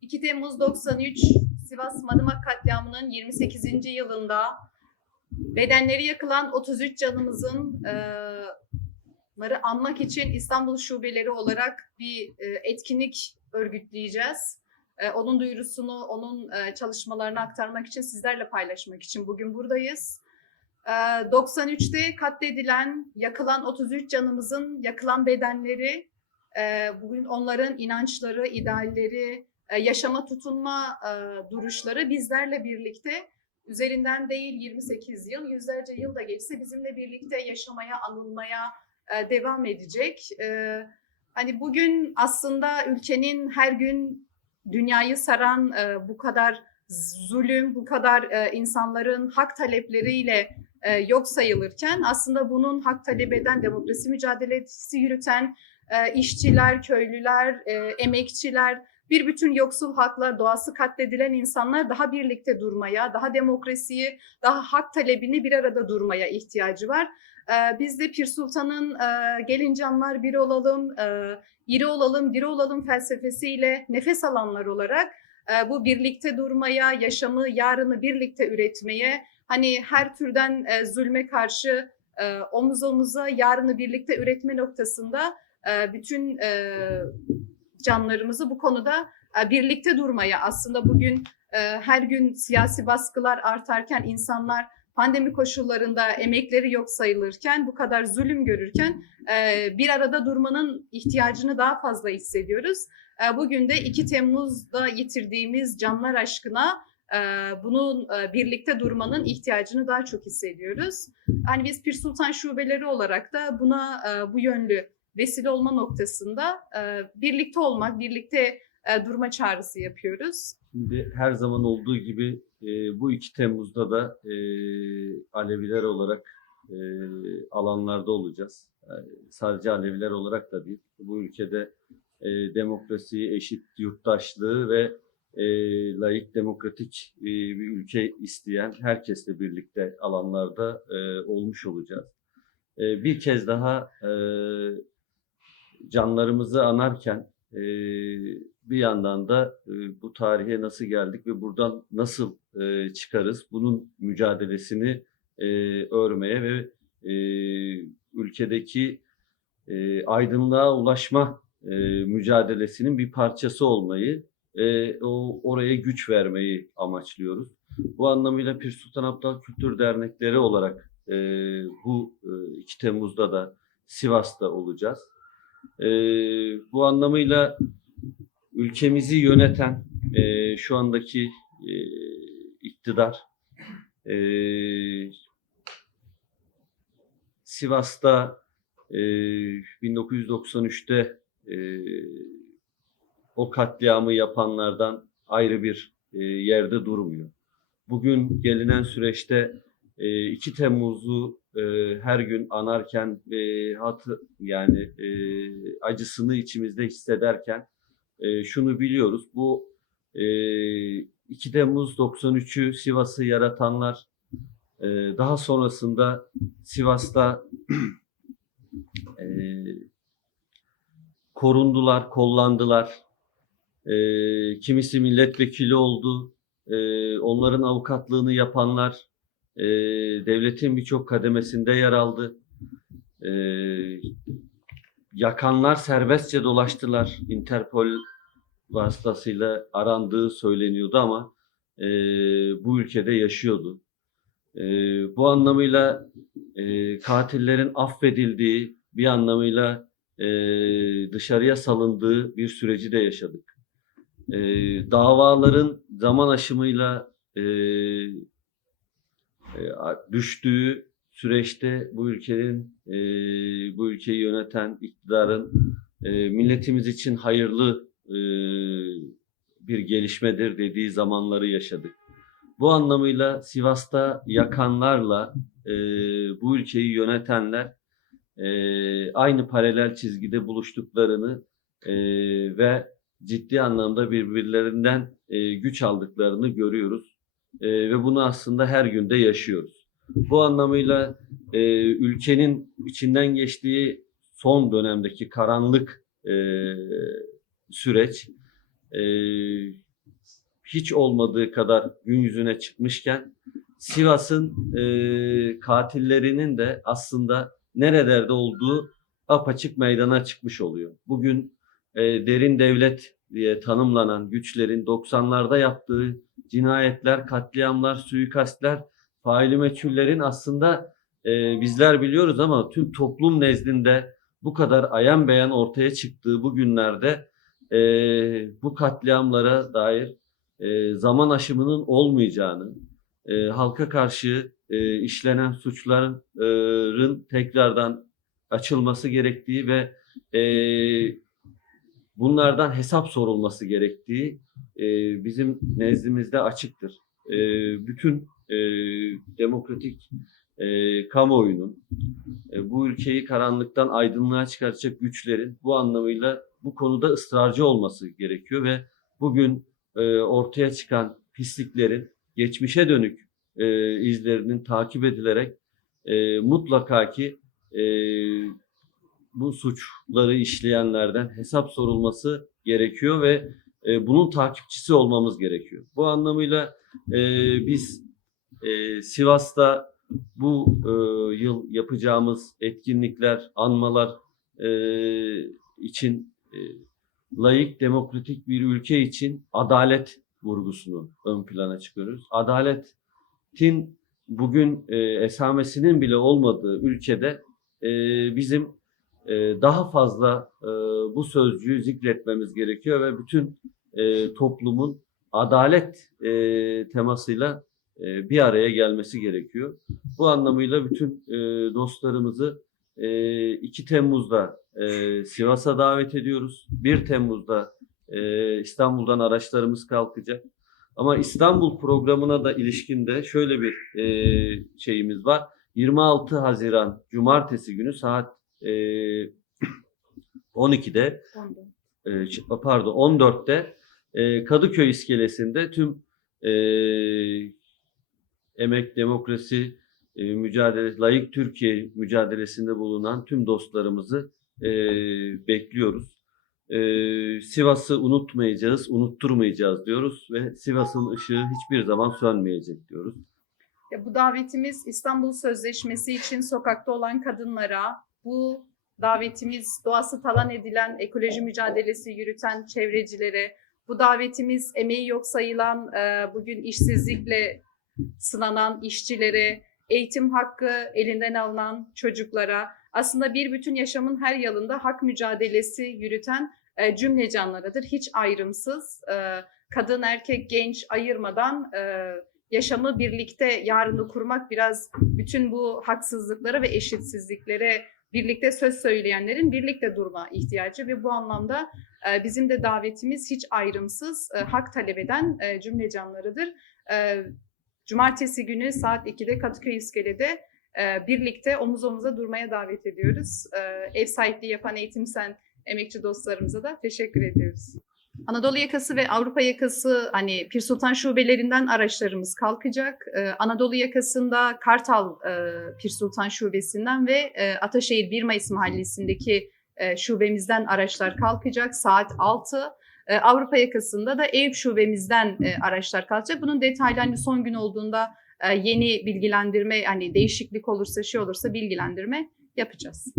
2 Temmuz 93 Sivas Madımak katliamının 28. yılında bedenleri yakılan 33 canımızın e, ları anmak için İstanbul şubeleri olarak bir e, etkinlik örgütleyeceğiz. E, onun duyurusunu, onun e, çalışmalarını aktarmak için, sizlerle paylaşmak için bugün buradayız. E, 93'te katledilen, yakılan 33 canımızın yakılan bedenleri, e, bugün onların inançları, idealleri, yaşama tutunma e, duruşları bizlerle birlikte üzerinden değil 28 yıl, yüzlerce yıl da geçse bizimle birlikte yaşamaya, anılmaya e, devam edecek. E, Hani bugün aslında ülkenin her gün dünyayı saran e, bu kadar zulüm, bu kadar e, insanların hak talepleriyle e, yok sayılırken aslında bunun hak talep eden demokrasi mücadelesi yürüten e, işçiler, köylüler, e, emekçiler, bir bütün yoksul haklar, doğası katledilen insanlar daha birlikte durmaya, daha demokrasiyi, daha hak talebini bir arada durmaya ihtiyacı var. Ee, Biz de Pir Sultan'ın e, gelin canlar bir olalım, e, iri olalım, diri olalım felsefesiyle nefes alanlar olarak e, bu birlikte durmaya, yaşamı, yarını birlikte üretmeye, hani her türden e, zulme karşı e, omuz omuza yarını birlikte üretme noktasında bütün canlarımızı bu konuda e, birlikte durmaya aslında bugün e, her gün siyasi baskılar artarken insanlar pandemi koşullarında emekleri yok sayılırken bu kadar zulüm görürken e, bir arada durmanın ihtiyacını daha fazla hissediyoruz. Bugün de 2 Temmuz'da yitirdiğimiz canlar aşkına bunun birlikte durmanın ihtiyacını daha çok hissediyoruz. Hani biz Pir Sultan şubeleri olarak da buna bu yönlü vesile olma noktasında e, birlikte olmak, birlikte e, durma çağrısı yapıyoruz. Şimdi her zaman olduğu gibi e, bu 2 Temmuz'da da e, Aleviler olarak e, alanlarda olacağız. E, sadece Aleviler olarak da değil. Bu ülkede e, demokrasi, eşit yurttaşlığı ve e, layık demokratik e, bir ülke isteyen herkesle birlikte alanlarda e, olmuş olacağız. E, bir kez daha e, canlarımızı anarken e, bir yandan da e, bu tarihe nasıl geldik ve buradan nasıl e, çıkarız bunun mücadelesini e, örmeye ve e, ülkedeki e, aydınlığa ulaşma e, mücadelesinin bir parçası olmayı, e, o oraya güç vermeyi amaçlıyoruz. Bu anlamıyla Pir Sultan Abdal Kültür Dernekleri olarak e, bu e, 2 Temmuz'da da Sivas'ta olacağız. E, bu anlamıyla ülkemizi yöneten e, şu andaki e, iktidar e, Sivas'ta e, 1993'te e, o katliamı yapanlardan ayrı bir e, yerde durmuyor. Bugün gelinen süreçte e, 2 Temmuz'u e, her gün anarken e, hatı yani e, acısını içimizde hissederken e, şunu biliyoruz. Bu e, 2 Temmuz 93'ü Sivas'ı yaratanlar e, daha sonrasında Sivas'ta e, korundular, kollandılar. E, kimisi milletvekili oldu. E, onların avukatlığını yapanlar e, devletin birçok kademesinde yer aldı. E, yakanlar serbestçe dolaştılar. Interpol vasıtasıyla arandığı söyleniyordu ama e, bu ülkede yaşıyordu. E, bu anlamıyla e, katillerin affedildiği, bir anlamıyla e, dışarıya salındığı bir süreci de yaşadık. E, davaların zaman aşımıyla e, düştüğü süreçte bu ülkenin e, bu ülkeyi yöneten iktidarın e, milletimiz için hayırlı e, bir gelişmedir dediği zamanları yaşadık. Bu anlamıyla Sivas'ta yakanlarla e, bu ülkeyi yönetenler e, aynı paralel çizgide buluştuklarını e, ve ciddi anlamda birbirlerinden e, güç aldıklarını görüyoruz. E, ve bunu aslında her günde yaşıyoruz. Bu anlamıyla e, ülkenin içinden geçtiği son dönemdeki karanlık e, süreç e, hiç olmadığı kadar gün yüzüne çıkmışken Sivas'ın e, katillerinin de aslında nerelerde olduğu apaçık meydana çıkmış oluyor. Bugün e, derin devlet diye tanımlanan güçlerin 90'larda yaptığı cinayetler, katliamlar, suikastler, faili meçhullerin aslında e, bizler biliyoruz ama tüm toplum nezdinde bu kadar ayan beyan ortaya çıktığı bu günlerde e, bu katliamlara dair e, zaman aşımının olmayacağını, e, halka karşı e, işlenen suçların tekrardan açılması gerektiği ve e, bunlardan hesap sorulması gerektiği e, bizim nezdimizde açıktır. E, bütün e, demokratik e, kamuoyunun e, bu ülkeyi karanlıktan aydınlığa çıkaracak güçlerin bu anlamıyla bu konuda ısrarcı olması gerekiyor ve bugün e, ortaya çıkan pisliklerin geçmişe dönük e, izlerinin takip edilerek e, mutlaka ki e, bu suçları işleyenlerden hesap sorulması gerekiyor ve e, bunun takipçisi olmamız gerekiyor. Bu anlamıyla e, biz e, Sivas'ta bu e, yıl yapacağımız etkinlikler, anmalar e, için e, layık, demokratik bir ülke için adalet vurgusunu ön plana çıkıyoruz. Adaletin bugün e, esamesinin bile olmadığı ülkede e, bizim daha fazla e, bu sözcüğü zikretmemiz gerekiyor ve bütün e, toplumun adalet e, temasıyla bir araya gelmesi gerekiyor. Bu anlamıyla bütün dostlarımızı e, 2 Temmuz'da Sivas'a davet ediyoruz. 1 Temmuz'da İstanbul'dan araçlarımız kalkacak. Ama İstanbul programına da ilişkinde şöyle bir şeyimiz var. 26 Haziran Cumartesi günü saat e, 12'de e, pardon 14'te e, Kadıköy iskelesinde tüm e, emek, demokrasi, e, mücadele, layık Türkiye mücadelesinde bulunan tüm dostlarımızı e, bekliyoruz. E, Sivas'ı unutmayacağız, unutturmayacağız diyoruz ve Sivas'ın ışığı hiçbir zaman sönmeyecek diyoruz. Ya bu davetimiz İstanbul Sözleşmesi için sokakta olan kadınlara, bu davetimiz doğası talan edilen ekoloji mücadelesi yürüten çevrecilere, bu davetimiz emeği yok sayılan e, bugün işsizlikle sınanan işçilere, eğitim hakkı elinden alınan çocuklara, aslında bir bütün yaşamın her yanında hak mücadelesi yürüten e, cümle canlarıdır. Hiç ayrımsız, e, kadın, erkek, genç ayırmadan e, yaşamı birlikte yarını kurmak biraz bütün bu haksızlıklara ve eşitsizliklere birlikte söz söyleyenlerin birlikte durma ihtiyacı ve bu anlamda e, bizim de davetimiz hiç ayrımsız e, hak talep eden e, cümle canlarıdır. Cumartesi günü saat 2'de Kadıköy İskele'de birlikte omuz omuza durmaya davet ediyoruz. Ev sahipliği yapan Eğitim Sen emekçi dostlarımıza da teşekkür ediyoruz. Anadolu yakası ve Avrupa yakası hani Pir Sultan şubelerinden araçlarımız kalkacak. Ee, Anadolu yakasında Kartal e, Pir Sultan şubesinden ve e, Ataşehir 1 Mayıs mahallesindeki e, şubemizden araçlar kalkacak saat 6. E, Avrupa yakasında da Eyüp şubemizden e, araçlar kalkacak. Bunun detaylı hani son gün olduğunda e, yeni bilgilendirme hani değişiklik olursa şey olursa bilgilendirme yapacağız.